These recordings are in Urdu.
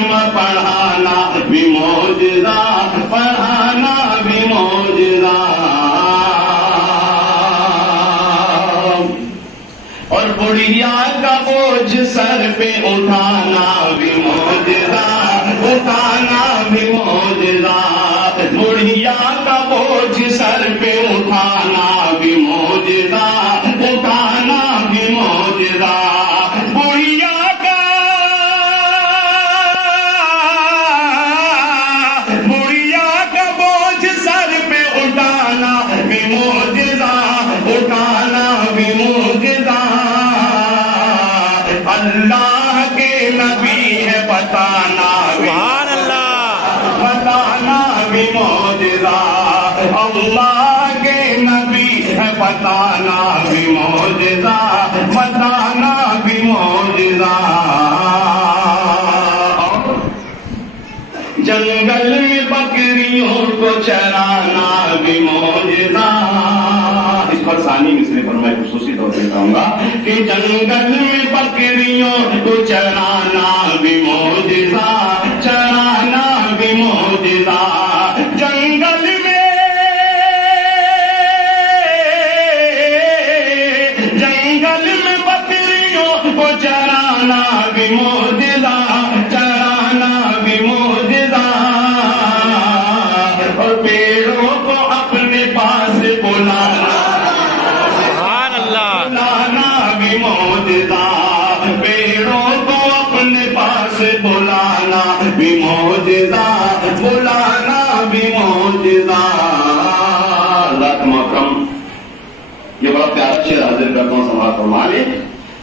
علم پڑھانا بھی معجزہ، پڑھانا بھی معجزہ، اور بڑھیا کا بوجھ سر پہ اٹھانا بھی معجزہ، اٹھانا بھی معجزہ، بڑھیا کا بوجھ سر پہ اٹھانا بھی معجزہ، اٹھانا بھی معجزہ، بڑھیا کا بوجھ سر پہ اٹھانا بھی معجزہ، اٹھانا بھی معجزہ، اللہ کے نبی ہے بتانا سبحان اللہ، بتانا بھی معجزہ، اللہ کے نبی ہے بتانا بھی معجزہ، بتانا بھی معجزہ، جنگل میں بکریوں کو چرانا بھی معجزہ، اس پر ثانی مصرے پر میں خصوصی طور پہ کہوں گا کہ جنگل میں بکریوں کو چرانا بھی معجزہ، چرانا بھی معجزہ، جنگل میں بکریوں کو چرانا بھی معجزہ، چرانا بھی معجزہ، اور پیڑوں کو اپنے پاس بلانا، سبحان اللہ، بلانا بھی معجزہ، پیڑوں کو اپنے پاس بلانا بھی معجزہ، بلانا بھی معجزہ۔ اللہ محترم، یہ بڑا پیارا شعر حاضر کرتا ہوں، سماعت فرما لیں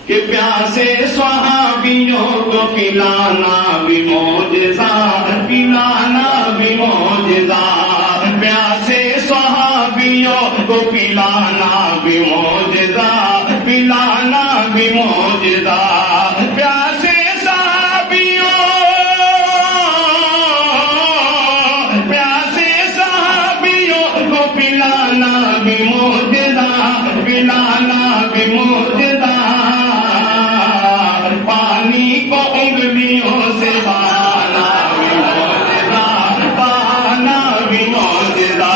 کہ پیاسے صحابیوں کو پلانا بھی معجزہ، پلانا بھی معجزہ، پیاسے صحابیوں کو پلانا بھی معجزہ، پلانا بھی معجزہ، پیاسے صحابیوں کو پلانا بھی معجزہ، پلانا بھی معجزہ، پانی کو انگلیوں سے بہانا بھی معجزہ، بہانا بھی معجزہ،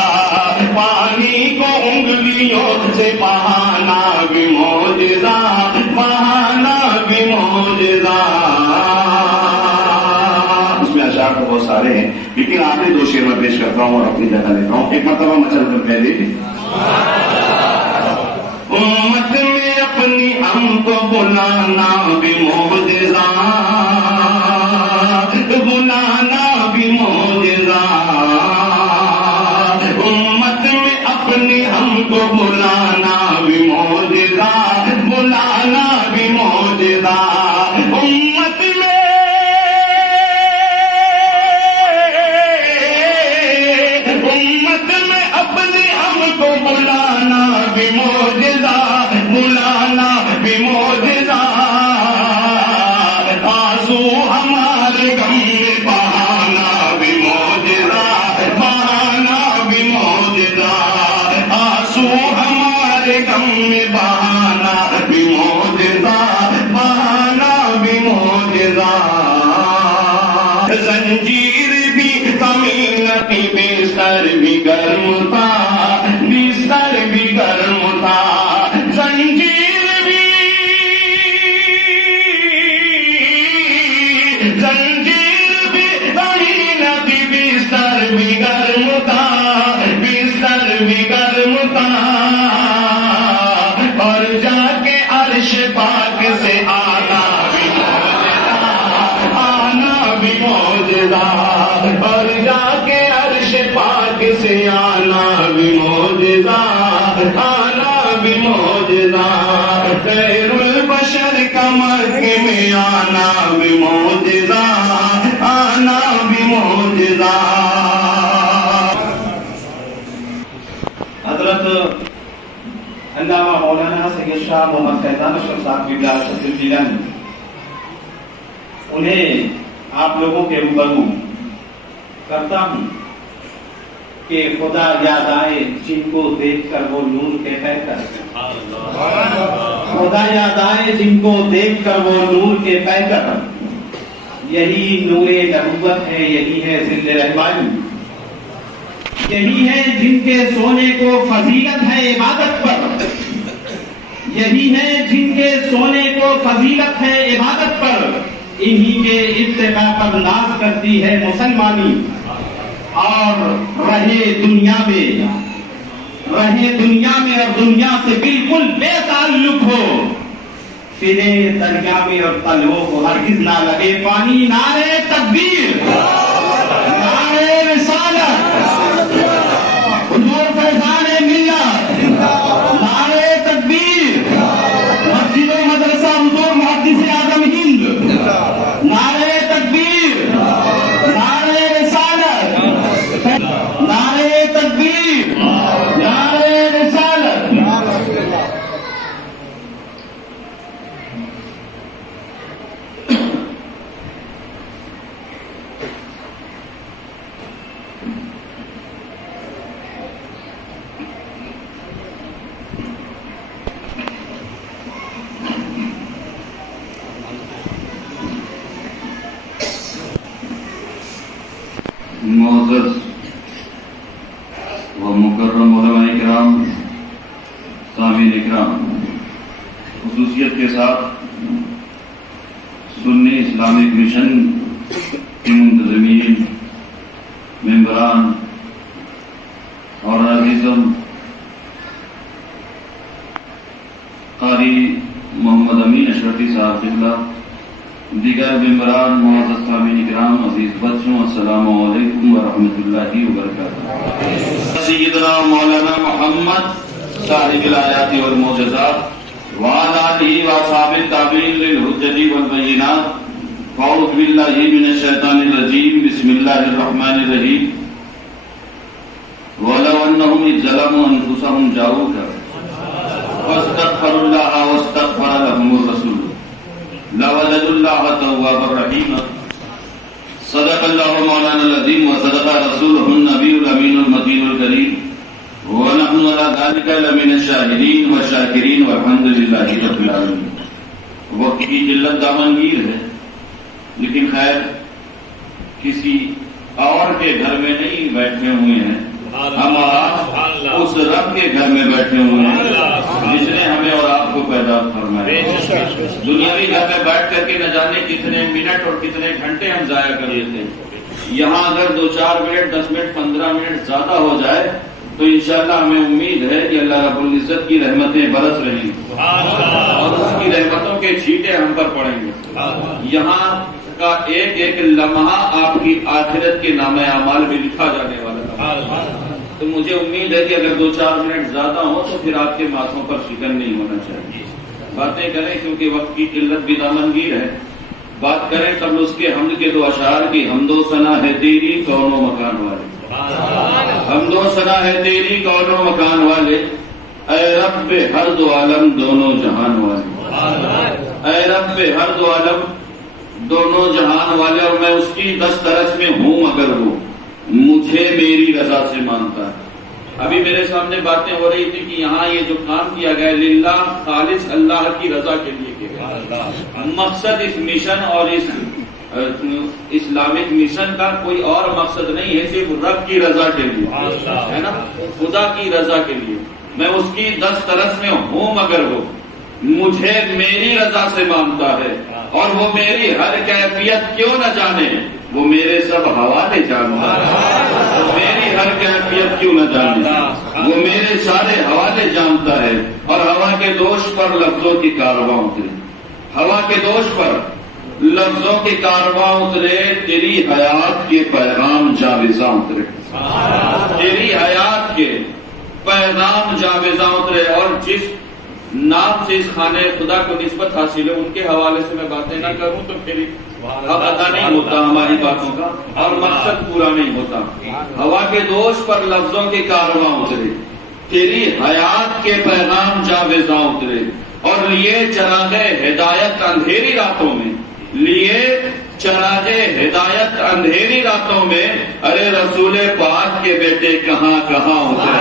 پانی کو انگلیوں سے بہانا بھی معجزہ، بہانا بھی معجزہ۔ اس میں اشعار تو بہت سارے ہیں، لیکن آخری دو شعر میں پیش کرتا ہوں اور اپنی جگہ لیتا ہوں۔ ایک مرتبہ مچل کر کہہ دیجیے، امت میں اپنی ہم کو بلانا بھی معجزہ، بلانا بھی معجزہ، امت میں اپنی ہم کو بلانا بھی معجزہ، بلانا بھی معجزہ، امت میں اپنے ہم کو بلانا بھی معجزہ، بلانا بھی معجزہ، آنسو ہمارے غم میں بہانا بھی معجزہ، بہانا بھی معجزہ، آنسو ہمارے غم میں بہانا بھی معجزہ، بہانا بھی معجزہ، زنجیر بھی زمین کی بستر بھی گرم تھا، بستر بھی گرم تھا، زنجیر بھی زمین کی بستر بھی گرم تھا، بستر بھی گرم تھا، اور جا کے عرش پاک سے آنا بھی معجزہ، آنا بھی معجزہ، اور جا کے عرش پاک سے آنا بھی معجزہ، آنا بھی معجزہ، خیر البشر کا مکے میں آنا بھی معجزہ، آنا بھی معجزہ۔ حضرت علامہ مولانا سید شاہ محمد فیضان اشرف صاحب کی ریاست الجیلانی، انہیں آپ لوگوں کے روبرو کرتا ہوں کہ خدا یاد آئے جن کو دیکھ کر وہ نور کے پیکر، خدا یاد آئے جن کو دیکھ کر وہ نور کے پیکر، یہی نور نبوت ہے، یہی ہے ظل رحمانی، یہی ہے جن کے سونے کو فضیلت ہے عبادت پر، یہی ہے جن کے سونے کو فضیلت ہے عبادت پر، انہی کے اتقاء پر ناز کرتی ہے مسلمانی۔ اور رہے دنیا میں اور دنیا سے بالکل بے تعلق ہو، پھرے دریا میں اور تلووں کو ہرگز نہ لگے پانی۔ نعرے تکبیر، نعرے رسالت، حضور فیضان ملت، نعرے تکبیر، مسجد و مدرسہ حضور محدث اعظم ہند، نعرے تکبیر، نعرے رسالت، نعرے تکبیر، نعرے رسالت۔ معزز و مکرم علماء کرام، سامعین کرام، خصوصیت کے ساتھ سنی اسلامک مشن کے منتظمین، ممبران اور عزیزم، قاری محمد امین اشرفی صاحب قبلہ، دیگر ممبران، معزز سامعین کرام، عزیز بچوں، السلام علیکم ورحمۃ اللہ وبرکاتہ۔ سیدنا مولانا محمد صاحب الآیات والمعجزات وعلى آلہ وأصحابہ التابعین للحجج والبینات۔ اعوذ باللہ من الشیطان الرجیم، بسم اللہ الرحمن الرحیم۔ وَلَوْ أَنَّهُمْ إِذْ ظَلَمُوا أَنفُسَهُمْ جَاءُوكَ فَاسْتَغْفَرُوا اللَّهَ وَاسْتَغْفَرَ لَهُمُ الرَّسُولُ لَوَجَدُوا اللَّهَ تَوَّابًا رَحِيمًا۔ صدق اللہ مولانا العظیم وصدق رسولہ النبی الامین المتین الکریم، ونحن علی ذلک لمن الشاہدین والشاکرین والحمد للہ رب العالمین۔ وقت کی قلت دامنگیر ہے، لیکن خیر کسی اور کے گھر میں نہیں بیٹھے ہوئے ہیں، ہم آج اس رب کے گھر میں بیٹھے ہوئے ہیں جس نے ہمیں اور آپ کو پیدا فرمایا۔ دنیاوی گھر میں بیٹھ کر کے نہ جانے کتنے منٹ اور کتنے گھنٹے ہم ضائع کر لیتے ہیں۔ یہاں اگر 2-4 منٹ، 10 منٹ، 15 منٹ زیادہ ہو جائے تو انشاءاللہ ہمیں امید ہے کہ اللہ رب العزت کی رحمتیں برس رہی ہیں اور اس کی رحمتوں کے چھینٹے ہم پر پڑیں گے۔ یہاں کا ایک ایک لمحہ آپ کی آخرت کے نامہ اعمال میں لکھا جانے والا ہے۔ تو مجھے امید ہے کہ اگر 2-4 منٹ زیادہ ہوں تو پھر آپ کے ماتھوں پر شکن نہیں ہونا چاہیے۔ باتیں کریں کیونکہ وقت کی قلت بھی دامنگیر ہے۔ بات کریں قبل اس کے حمد کے 2 اشعار کی۔ حمد و ثنا ہے تیری کون و مکان والے، حمد و ثنا ہے تیری کون و مکان والے، اے رب ہر 2 عالم دونوں جہان والے، اے رب ہر 2 عالم دونوں جہان والے، اور میں اس کی دسترس میں ہوں مگر وہ مجھے میری رضا سے مانتا ہے۔ ابھی میرے سامنے باتیں ہو رہی تھی کہ یہاں یہ جو کام کیا گیا للہ، خالص اللہ کی رضا کے لیے کیا گیا۔ مقصد اس مشن اور اس اسلامک مشن کا کوئی اور مقصد نہیں ہے، صرف رب کی رضا کے لیے ہے نا، خدا کی رضا کے لیے۔ میں اس کی دسترس میں ہوں مگر وہ مجھے میری رضا سے مانتا ہے، اور وہ میری ہر کیفیت کیوں نہ جانے، وہ میرے سب حوالے جانتا ہے۔ وہ میری ہر کیفیت کیوں نہ جانے، وہ میرے سارے حوالے جانتا ہے۔ اور ہوا کے دوش پر لفظوں کی کارواں اترے، ہوا کے دوش پر لفظوں کی کارواں اترے، تیری حیات کے پیغام جاویزاں اترے، تیری حیات کے پیغام جاویزاں اترے۔ اور جس نام سے اس خانے خدا کو نسبت حاصل ہے، ان کے حوالے سے میں باتیں نہ کروں تو پھر اب ادا نہیں ہوتا ہماری باتوں کا اور مقصد پورا نہیں ہوتا۔ ہوا کے دوش پر لفظوں کے کارواں اترے، تیری حیات کے پیغام جاویزاں اترے، اور لیے چراغ ہدایت اندھیری راتوں میں، لیے چراغ ہدایت اندھیری راتوں میں، ارے رسول پاک کے بیٹے کہاں کہاں اترے۔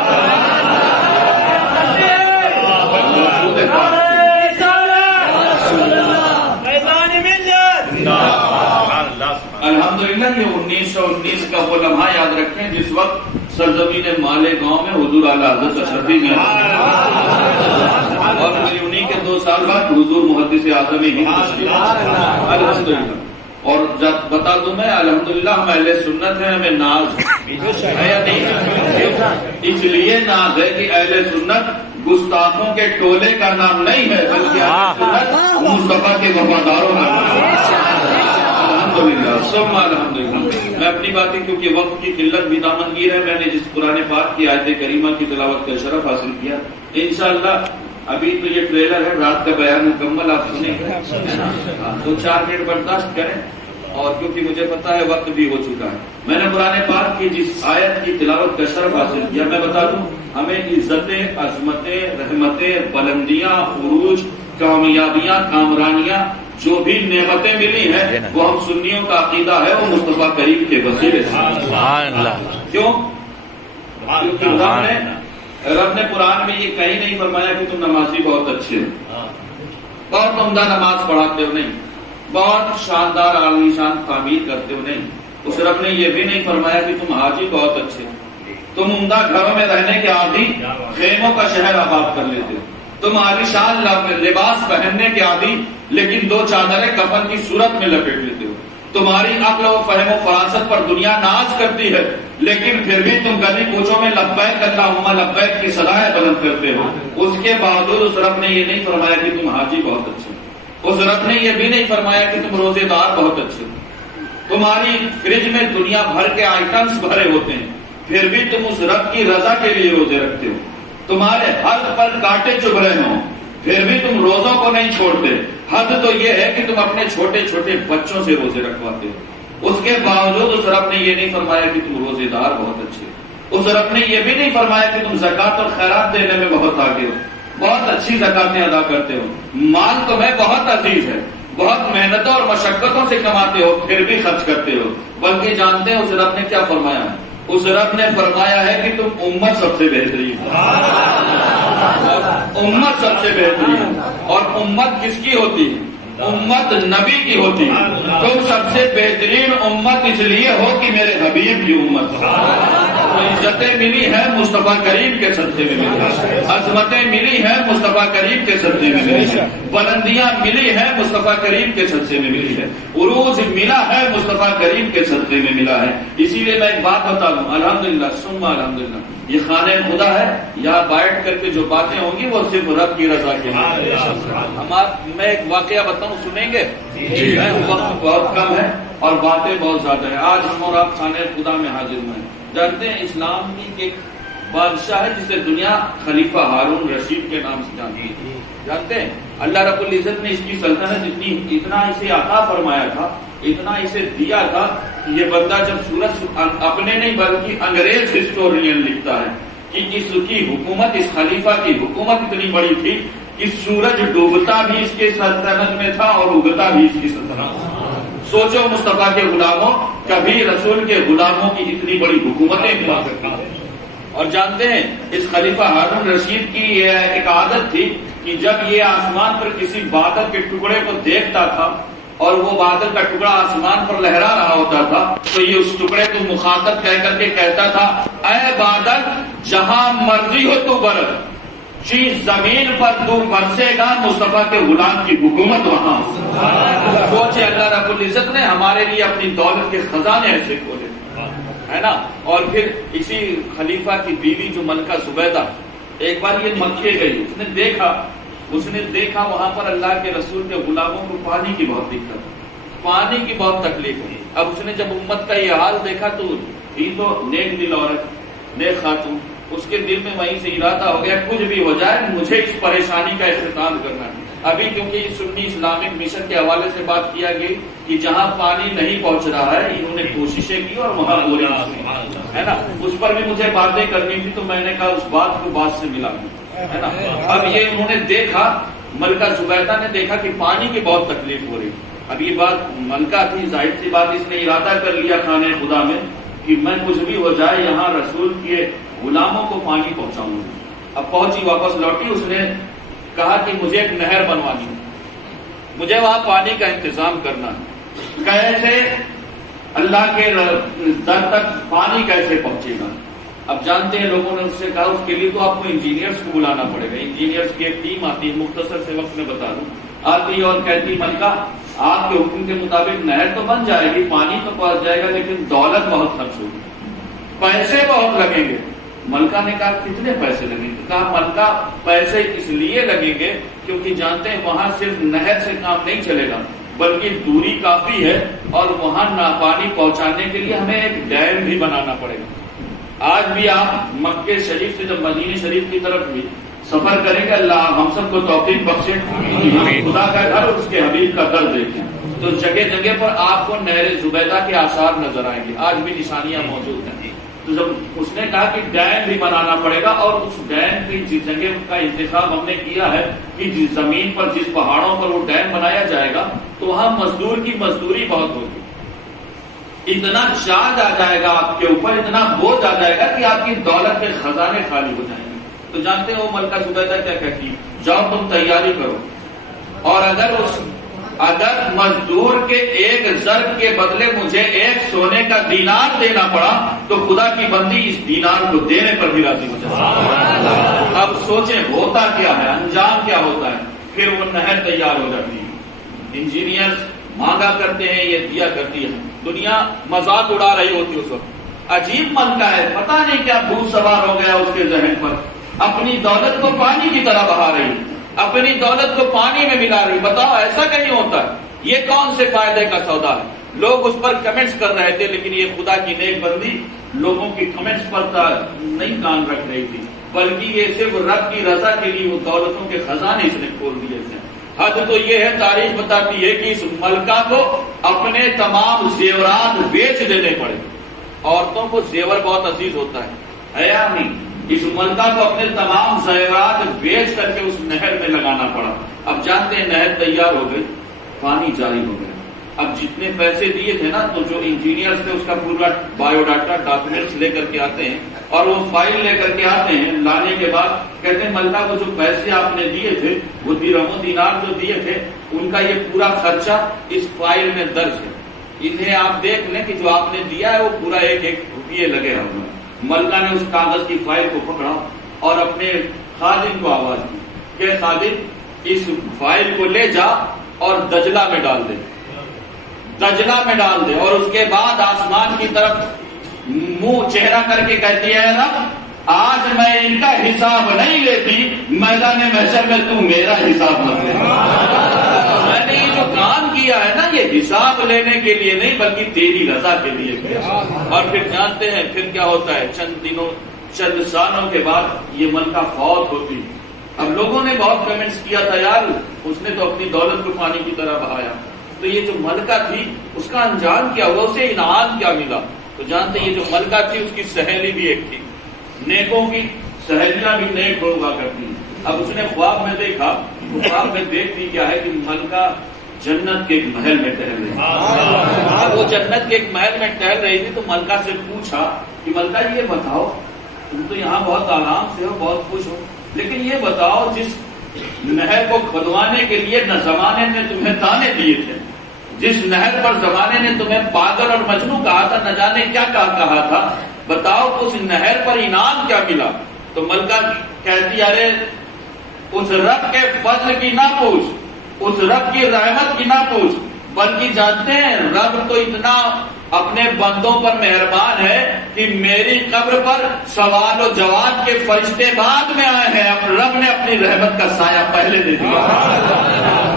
قبلہ یہ 1919 کا وہ لمحہ یاد رکھیں جس وقت سرزمین مالیگاؤں میں حضور اعلیٰ حضرت اشرفی میں اور پھر انہیں کے 2 سال بعد حضور محدث اعظم ہند تشریف الحمدللہ. اور جب بتا دوں میں الحمدللہ ہم اہل سنت ہیں, ہمیں ناز ہے یا نہیں؟ اس لیے ناز ہے کہ اہل سنت گستاخوں کے ٹولے کا نام نہیں ہے بلکہ اہل سنت مصطفیٰ کے وفاداروں کا نام ہے. الحمدللہ ثم الحمدللہ. میں اپنی باتیں کیونکہ وقت کی قلت بھی دامنگیر ہے, میں نے جس قرآن پاک کی آیت کریمہ کی تلاوت کا شرف حاصل کیا, انشاءاللہ ابھی تو یہ ٹریلر ہے, رات کا بیان مکمل آپ سنیں گے, 2-4 منٹ برداشت کریں. اور کیونکہ مجھے پتا ہے وقت بھی ہو چکا ہے, میں نے قرآن پاک کی جس آیت کی تلاوت کا شرف حاصل کیا, میں بتا دوں ہمیں عزتیں, عظمتیں, رحمتیں, بلندیاں, عروج, کامیابیاں, کامرانیاں, جو بھی نعمتیں ملی ہیں وہ ہم سنیوں کا عقیدہ ہے وہ مصطفیٰ کریم کے وسیلے سے. سبحان اللہ. کیوں؟ کیونکہ رب نے قرآن میں یہ کہیں نہیں فرمایا کہ تم نمازی بہت اچھے ہو, بہت عمدہ نماز پڑھاتے ہو, نہیں, بہت شاندار عالی شان تعمیر کرتے ہو, نہیں. اس رب نے یہ بھی نہیں فرمایا کہ تم حاجی بہت اچھے ہو, تم عمدہ گھروں میں رہنے کے عادی, خیموں کا شہر آباد کر لیتے ہو, تم عالی شان لباس پہننے کے عادی لیکن 2 چادریں کفن کی صورت میں لپیٹ لیتے ہو, تمہاری عقل و فہم و فراست پر دنیا ناز کرتی ہے لیکن پھر بھی تم گلی کوچوں میں لبیک اللہم لبیک کی صدائیں بلند کرتے ہو. اس کے باوجود اس رب نے یہ نہیں فرمایا کہ تم حاجی بہت اچھے ہو, اس رب نے یہ بھی نہیں فرمایا کہ تم روزے دار بہت اچھے ہو, تمہاری فریج میں دنیا بھر کے آئٹمس بھرے ہوتے ہیں پھر بھی تم اس رب کی رضا کے لیے روزے رکھتے ہو, تمہارے حد پر کانٹے چبھ رہے ہوں پھر بھی تم روزوں کو نہیں چھوڑتے. حد تو یہ ہے کہ تم اپنے چھوٹے چھوٹے بچوں سے روزے رکھواتے ہو, اس کے باوجود اس رب نے یہ نہیں فرمایا کہ تم روزے دار بہت اچھے ہو, اس رب نے یہ بھی نہیں فرمایا کہ تم زکات اور خیرات دینے میں بہت آگے ہو, بہت اچھی زکاتیں ادا کرتے ہو, مال تمہیں بہت عزیز ہے, بہت محنتوں اور مشقتوں سے کماتے ہو پھر بھی خرچ کرتے ہو. بلکہ جانتے ہیں اس رب نے کیا فرمایا ہے؟ اس رب نے فرمایا ہے کہ تم امت سب سے بہترین ہو, امت سب سے بہترین. اور امت کس کی ہوتی ہے؟ امت نبی کی ہوتی ہے. تم سب سے بہترین امت اس لیے ہو کہ میرے حبیب کی امت ہو. عزتیں ملی ہیں مصطفیٰ کریم کے صدقے میں ملی ہے, عظمتیں ملی ہیں مصطفیٰ کریم کے صدقے میں ملی ہے, بلندیاں ملی ہیں مصطفیٰ کریم کے صدقے میں ملی ہے, عروج ملا ہے مصطفیٰ کریم کے صدقے میں ملا ہے. اسی لیے میں ایک بات بتا دوں, الحمدللہ ثم الحمدللہ, یہ خانہ خدا ہے, یہاں بیٹھ کر کے جو باتیں ہوں گی وہ صرف رب کی رضا کے لیے. میں ایک واقعہ بتاؤں, سنیں گے؟ وقت بہت کم ہے اور باتیں بہت زیادہ ہیں. آج ہم اور آپ خانہ خدا میں حاضر ہوئے ہیں. جانتے ہیں اسلام کی ایک بادشاہ ہے جسے دنیا خلیفہ ہارون رشید کے نام سے جانتی ہے. جانتے ہیں اللہ رب العزت نے اس کی سلطنت اتنا اسے عطا فرمایا تھا, اتنا اسے دیا تھا کہ یہ بندہ جب سورج اپنے نہیں بلکہ انگریز ہسٹورین لکھتا ہے کہ اس کی حکومت, اس خلیفہ کی حکومت اتنی بڑی تھی کہ سورج ڈوبتا بھی اس کے سلطنت میں تھا اور اگتا بھی اس کی سلطنت میں. سوچو مصطفیٰ کے غلاموں, کبھی رسول کے غلاموں کی اتنی بڑی حکومتیں ہوا کرتی ہیں. اور جانتے ہیں اس خلیفہ ہارون رشید کی یہ ایک عادت تھی کہ جب یہ آسمان پر کسی بادل کے ٹکڑے کو دیکھتا تھا اور وہ بادل کا ٹکڑا آسمان پر لہرا رہا ہوتا تھا تو یہ اس ٹکڑے کو مخاطب کہہ کر کے کہتا تھا, اے بادل جہاں مرضی ہو تو برس, چیز زمین پر تو برسے گا, مصطفیٰ کے غلام کی حکومت وہاں. سوچے اللہ رب العزت نے ہمارے لیے اپنی دولت کے خزانے ایسے کھولے, ہے نا. اور پھر اسی خلیفہ کی بیوی جو ملکہ زبیدہ, ایک بار یہ مکے گئی, اس نے دیکھا وہاں پر اللہ کے رسول کے غلاموں کو پانی کی بہت دقت, پانی کی بہت تکلیف ہے. اب اس نے جب امت کا یہ حال دیکھا تو ہی تو نیک دل عورت, نیک خاتون, اس کے دل میں وہیں سے ارادہ ہو گیا کچھ بھی ہو جائے مجھے اس پریشانی کا اختتام کرنا ہے. ابھی کیونکہ سنی اسلامک مشن کے حوالے سے بات کیا گئی کہ جہاں پانی نہیں پہنچ رہا ہے انہوں نے کوششیں کی اور وہاں ہے نا, اس پر بھی مجھے باتیں کرنی تھی تو میں نے کہا اس بات کو بات سے ملا ہے نا. اب یہ انہوں نے دیکھا, ملکہ زبیدہ نے دیکھا کہ پانی کی بہت تکلیف ہو رہی. اب یہ بات ملکہ تھی, ظاہر سی بات اس نے ارادہ کر لیا خانہ خدا میں کہ میں کچھ بھی ہو جائے یہاں رسول کے غلاموں کو پانی پہنچاؤں گی. اب پہنچی, واپس لوٹی, اس نے کہا کہ مجھے ایک نہر بنوانی ہے, مجھے وہاں پانی کا انتظام کرنا ہے. کیسے؟ اللہ کے در تک پانی کیسے پہنچے گا؟ اب جانتے ہیں لوگوں نے اس سے کہا اس کے لیے تو آپ کو انجینئرز کو بلانا پڑے گا. انجینئرز کی ایک ٹیم آتی ہے، مختصر سے وقت میں بتا دوں، آتی اور کہتی ملکہ آپ کے حکم کے مطابق نہر تو بن جائے گی، پانی تو پہنچ جائے گا، لیکن دولت بہت خرچ ہوگی، پیسے بہت لگیں گے. ملکہ نے کہا کتنے پیسے لگیں گے؟ کہا ملکہ پیسے اس لیے لگیں گے کیونکہ جانتے ہیں وہاں صرف نہر سے کام نہیں چلے گا، بلکہ دوری کافی ہے اور وہاں پانی پہنچانے کے لیے ہمیں ایک ڈیم بھی بنانا پڑے گا. آج بھی آپ مکے شریف سے جب مدینہ شریف کی طرف بھی سفر کریں گے، اللہ ہم سب کو توفیق بخشے، خدا کا گھر اور اس کے حبیب کا در دیکھیں تو جگہ جگہ پر آپ کو نہر زبیدہ کے آثار نظر آئیں گے، آج بھی نشانیاں موجود ہیں. تو جب اس نے کہا کہ ڈیم بھی بنانا پڑے گا اور اس ڈیم کی جس جگہ کا انتخاب ہم نے کیا ہے کہ جس زمین پر جس پہاڑوں پر وہ ڈیم بنایا جائے گا تو وہاں مزدور کی مزدوری بہت ہوگی، اتنا چارج آ جائے گا آپ کے اوپر، اتنا بوجھ آ جائے گا کہ آپ کی دولت کے خزانے خالی ہو جائیں گے. تو جانتے ہو ملکہ زبیدہ کیا کہتی ہے؟ جاؤ تم تیاری کرو، اور اگر مزدور کے ایک ضرب کے بدلے مجھے ایک سونے کا دینار دینا پڑا تو خدا کی بندی اس دینار کو دینے پر بھی راضی ہو جائے. اب سوچیں ہوتا کیا ہے، انجام کیا ہوتا ہے. پھر وہ نہر تیار ہو جاتی ہے، انجینئر مانگا کرتے ہیں، یہ دیا کرتی ہے، دنیا مذاق اڑا رہی ہوتی ہے. اس وقت عجیب ملکہ ہے، پتہ نہیں کیا بھوت سوار ہو گیا اس کے ذہن پر، اپنی دولت کو پانی کی طرح بہا رہی، اپنی دولت کو پانی میں ملا رہی. بتاؤ ایسا کہیں ہوتا ہے؟ یہ کون سے فائدے کا سودا ہے؟ لوگ اس پر کمنٹس کر رہے تھے، لیکن یہ خدا کی نیک بندی لوگوں کی کمنٹس پر نہیں کان رکھ رہی تھی، بلکہ یہ صرف رب کی رضا کے لیے وہ دولتوں کے خزانے اس نے کھول دیے تھے. حد تو یہ ہے، تاریخ بتاتی ہے کہ اس ملکہ کو اپنے تمام زیورات بیچ دینے پڑے. عورتوں کو زیور بہت عزیز ہوتا ہے یا نہیں؟ اس ملکہ کو اپنے تمام زیورات بیچ کر کے اس نہر میں لگانا پڑا. اب جانتے ہیں نہر تیار ہو گئی، پانی جاری ہو گیا. اب جتنے پیسے دیے تھے نا، تو جو انجینئرز تھے اس کا پورا بایو ڈاٹا ڈاکومنٹس لے کر کے آتے ہیں اور وہ فائل لے کر کے آتے ہیں. لانے کے بعد کہتے ہیں ملکہ کو جو پیسے آپ نے دیے تھے، وہ درہم و دینار جو دیے تھے، ان کا یہ پورا خرچہ اس فائل میں درج ہے. انہیں آپ دیکھ لیں کہ جو آپ نے دیا ہے وہ پورا ایک ایک روپیے لگے ہوا ہے. ملکہ نے اس کاغذ کی فائل کو پکڑا اور اپنے خادم کو آواز دی کہ خادم اس فائل کو لے جا اور دجلہ میں ڈال دے، دجلہ میں ڈال دے. اور اس کے بعد آسمان کی طرف منہ چہرہ کر کے کہتی ہے رب آج میں ان کا حساب نہیں لیتی، میدان محشر میں تو میرا حساب مت لے. میں نے یہ جو کام کیا ہے نا، یہ حساب لینے کے لیے نہیں بلکہ تیری رضا کے لیے کیا. اور پھر جانتے ہیں پھر کیا ہوتا ہے، چند سالوں کے بعد یہ ملکہ فوت ہوتی. اب لوگوں نے بہت کمنٹس کیا تھا یار اس نے تو اپنی دولت کو پانی کی طرح بہایا. تو یہ جو ملکہ تھی اس کا انجام کیا ہوا، اسے انعام کیا ملا؟ تو جانتے ہیں یہ جو ملکہ تھی اس کی سہیلی بھی ایک تھی. نیکوں کی سہیلیاں بھی نیک ہوا کرتی ہیں. اب اس نے خواب میں دیکھا، خواب میں دیکھتی کیا ہے کہ ملکہ جنت کے ایک محل میں ٹہل رہی. اب وہ جنت کے ایک محل میں ٹہل رہی تھی تو ملکہ سے پوچھا کہ ملکہ یہ بتاؤ، تم تو یہاں بہت آرام سے ہو، بہت خوش ہو، لیکن یہ بتاؤ جس نہر کو کھدوانے کے لیے نہ زمانے نے تمہیں تانے دیے تھے، جس نہر پر زمانے نے تمہیں پاگل اور مجنون کہا تھا، نہ جانے کیا کہا تھا، بتاؤ اس نہر پر انعام کیا ملا؟ تو ملکہ کہتی ارے اس رب کے فضل کی نہ پوچھ، اس رب کی رحمت کی نہ پوچھ، بلکہ جانتے ہیں رب تو اتنا اپنے بندوں پر مہربان ہے کہ میری قبر پر سوال و جواب کے فرشتے بعد میں آئے ہیں، اب رب نے اپنی رحمت کا سایہ پہلے دے دیا.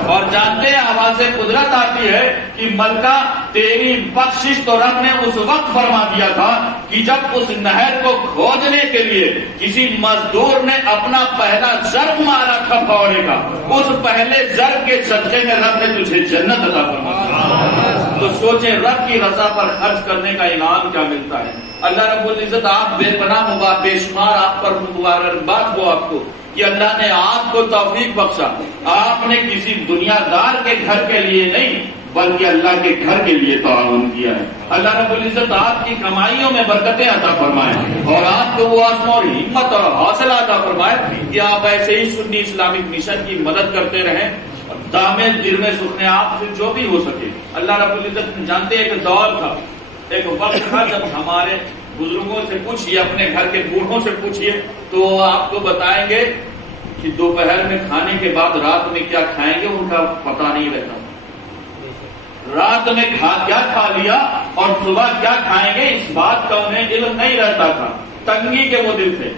اور جانتے ہیں آواز قدرت آتی ہے کہ ملکہ تیری بخشش تو رب نے اس وقت فرما دیا تھا کہ جب اس نہر کو کھودنے کے لیے کسی مزدور نے اپنا پہلا ضرب مارا تھا پھاوڑے کا، اس پہلے ضرب کے صدقے میں رب نے تجھے جنت عطا فرما دیا. تو سوچیں رب کی رضا پر خرچ کرنے کا انعام کیا ملتا ہے. اللہ رب العزت آپ بے پناہ بے شمار آپ پر مبارکباد ہو آپ کو کہ اللہ نے آپ کو توفیق بخشا. آپ نے کسی دنیا دار کے گھر کے لیے نہیں بلکہ اللہ کے گھر کے لیے تعاون کیا ہے. اللہ رب العزت آپ کی کمائیوں میں برکتیں عطا فرمائے اور آپ کو وہ عزم اور ہمت اور حوصلہ عطا فرمائے کہ آپ ایسے ہی سنی اسلامک مشن کی مدد کرتے رہیں. دامے دل میں سکھنے آپ سے جو بھی ہو سکے. اللہ رب العزت جانتے ہیں کہ دور تھا ایک وقت تھا جب ہمارے بزرگوں سے پوچھیے، اپنے گھر کے بوڑھوں سے پوچھیے تو وہ آپ کو بتائیں گے کہ دوپہر میں کھانے کے بعد رات میں کیا کھائیں گے ان کا پتہ نہیں رہتا. رات میں کیا کھا لیا اور صبح کیا کھائیں گے اس بات کا انہیں علم نہیں رہتا تھا. تنگی کے وہ دن تھے.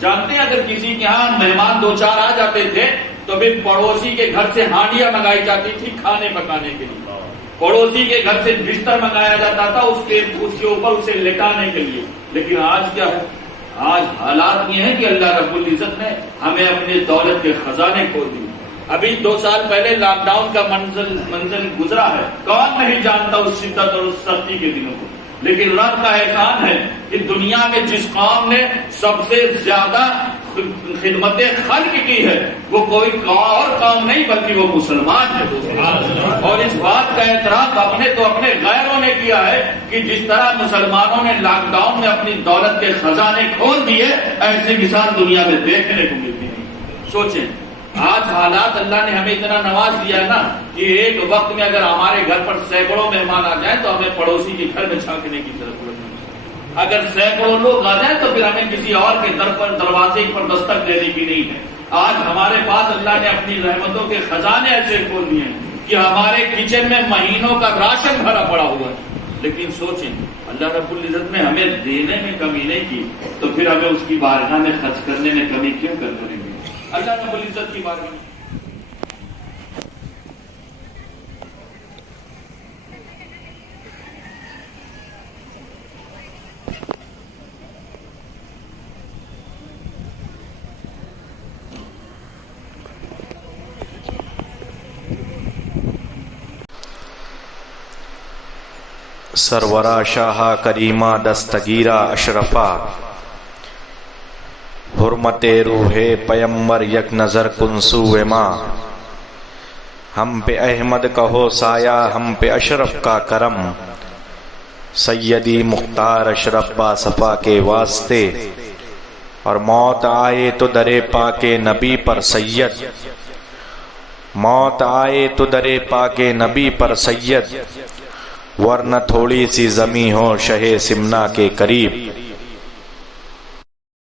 جانتے ہیں اگر کسی کے ہاں مہمان دو چار آ جاتے تھے تو پھر پڑوسی کے گھر سے ہانڈیاں منگائی جاتی تھی کھانے پکانے کے لیے. پڑوسی کے گھر سے بستر منگایا جاتا تھا اس کے اوپر اسے لٹانے کے لیے. لیکن آج کیا ہے؟ آج حالات یہ ہیں کہ اللہ رب العزت نے ہمیں اپنے دولت کے خزانے کھول دیے. ابھی 2 سال پہلے لاک ڈاؤن کا منزل گزرا ہے. کون نہیں جانتا اس شدت اور اس سختی کے دنوں کو. لیکن رب کا احسان ہے کہ دنیا میں جس قوم نے سب سے زیادہ خدمت خلق کی ہے وہ کوئی اور قوم نہیں بلکہ وہ مسلمان ہے. اور اس بات کا اعتراف اپنے غیروں نے کیا ہے کہ جس طرح مسلمانوں نے لاک ڈاؤن میں اپنی دولت کے خزانے کھول دیے ایسی مثال دنیا میں دیکھنے کو ملتی نہیں. سوچیں آج حالات اللہ نے ہمیں اتنا نواز دیا ہے نا کہ ایک وقت میں اگر ہمارے گھر پر سینکڑوں مہمان آ جائیں تو ہمیں پڑوسی کے گھر میں جھانکنے کی ضرورت نہیں. اگر سینکڑوں لوگ آ جائیں تو پھر ہمیں کسی اور کے دروازے پر دستک دینے کی نہیں ہے. آج ہمارے پاس اللہ نے اپنی رحمتوں کے خزانے ایسے کھول دیے ہیں کہ ہمارے کچن میں مہینوں کا راشن بھرا پڑا ہوا ہے. لیکن سوچیں اللہ رب العزت نے ہمیں دینے میں کمی نہیں کی تو پھر ہمیں اس کی بارگاہ میں خرچ کرنے میں کمی کیوں کریں گے؟ اللہ رب العزت کی بارگاہ میں سرورا شاہ کریمہ دستگیرہ اشرفا حرمت روح پیمبر یک نظر کنسو ماں. ہم پہ احمد کہو سایہ ہم پہ اشرف کا کرم. سیدی مختار اشرف با صفا کے واسطے اور موت آئے تو درے پاکے نبی پر سید. موت آئے تو درے پاکے نبی پر سید ورنہ تھوڑی سی زمیں ہو شہ سمنا کے قریب.